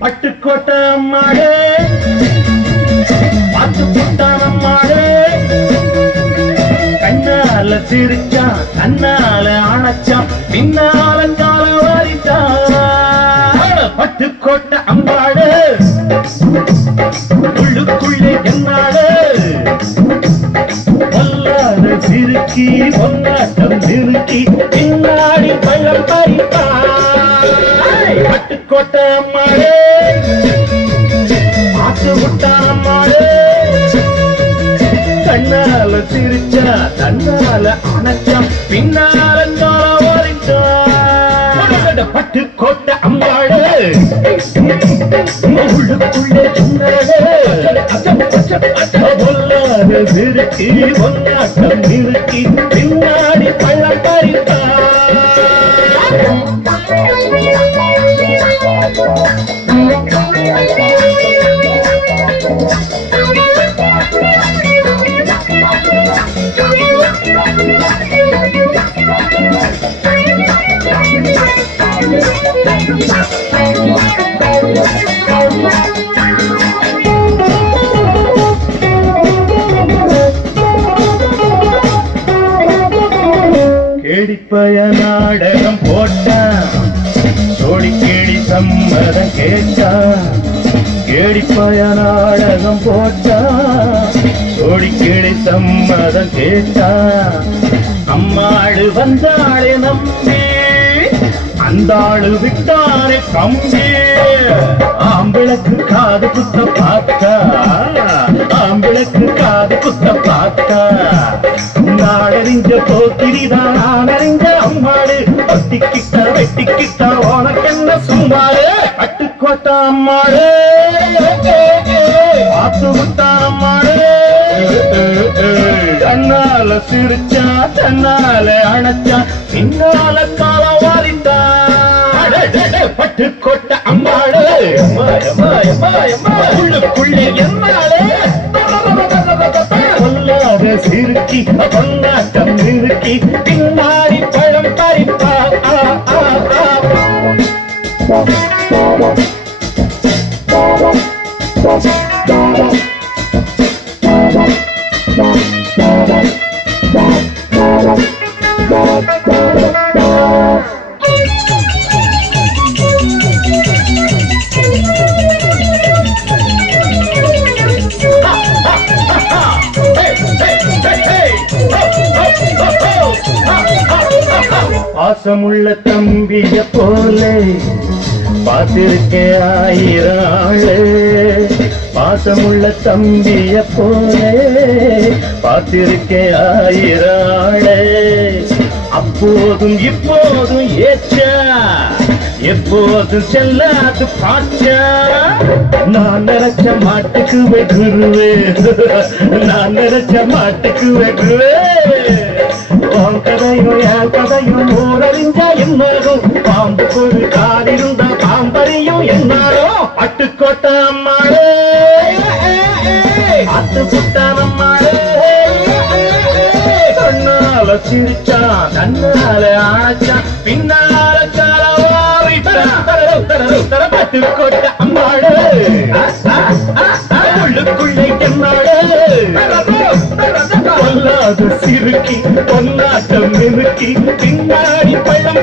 பட்டுக்கோட்டை அம்மாடே பார்த்து போட்டான் அம்மாடே கண்ணால சிரிச்சா கண்ணால அணைச்சான் பின்னால கால வாரிட்டான் பட்டுக்கோட்டை அம்மாடே உள்ளுக்குள்ளே என்னாடு பொல்லாத சிறுக்கி பொன்னாட்டம் நிறுக்கி பின்னாடி பள்ளம் பறிப்பாய் பட்டுக்கோட்டை அம்மாடே பார்த்து விட்டான் அம்மாடே கண்ணால சிரிச்சா தன்னால அணைச்சா பின்னால கால வாரிட்டான் பட்டுக்கோட்டை அம்மாடே உள்ளுக்குள்ளே பொல்லாத சிறுக்கி பொன்னாட்டம் நிறுக்கி பின்னாடி பள்ளம் பறிப்பான் கேடிப்பய நாடகம் போட்டான் சோடி கேடி சம்மதம் கேட்டான் கேடிப்பய நாடகம் போட்டான் சோடி கேடி சம்மதம் கேட்டான் அம்மாடு வந்தாளே நம்பி அந்த ஆளு விட்டானே கம்பி ஆம்பிளக்கு காது குத்த பார்த்தா ஆம்பிளக்கு காது குத்த பார்த்தா நாடறிஞ்ச போத்திரிதான் நாடறிஞ்ச அம்மாடு ஒத்திக்கிட்ட வெட்டிக்கிட்ட உனக்கென்ன சும்மாடு பட்டுக்கோட்டை அம்மாடு பார்த்து விட்டான் அம்மாடு தன்னால சிரிச்சா தன்னால அணைச்சா பின்னால கால வாரிட்டான் பட்டுக்கோட்டை அம்மாடு உள்ளுக்குள்ளே என்னாலே பொல்லாத சிறுக்கி பொன்னாட்டம் நிறுக்கி பின்னாடி பழம் பறிப்பா பாசமுள்ள தம்பிய போலே பார்த்திருக்கேன் ஆயிரம் ஆளு பாசமுள்ள தம்பிய போலே பார்த்திருக்கேன் ஆயிரம் ஆளு அப்போதும் இப்போதும் ஏச்சா எப்போதும் செல்லாது பாச்சா நான் நினைச்ச மாட்டுக்கு வெகுருவே நான் நினைச்ச மாட்டுக்கு வெகுருவே உன் கதையும் என் கதையும் ஊரறிஞ்சா என்னாலும் பாம்புக்கு ஒரு காலிருந்தா பாம்பறியும் என்னாலும் பட்டுக்கோட்டை அம்மாளே அத்து புட்டான் அம்மாளே கண்ணால சிரிச்சா கண்ணால அணைச்சா பின்னால காலவாரிட்டான் பட்டுக்கோட்டை அம்மாளே உள்ளுக்குள்ளே என்னாடு பொல்லாத சிறுக்கி பொன்னாட்டம் நிறுக்கி பின்னாடி பள்ளம்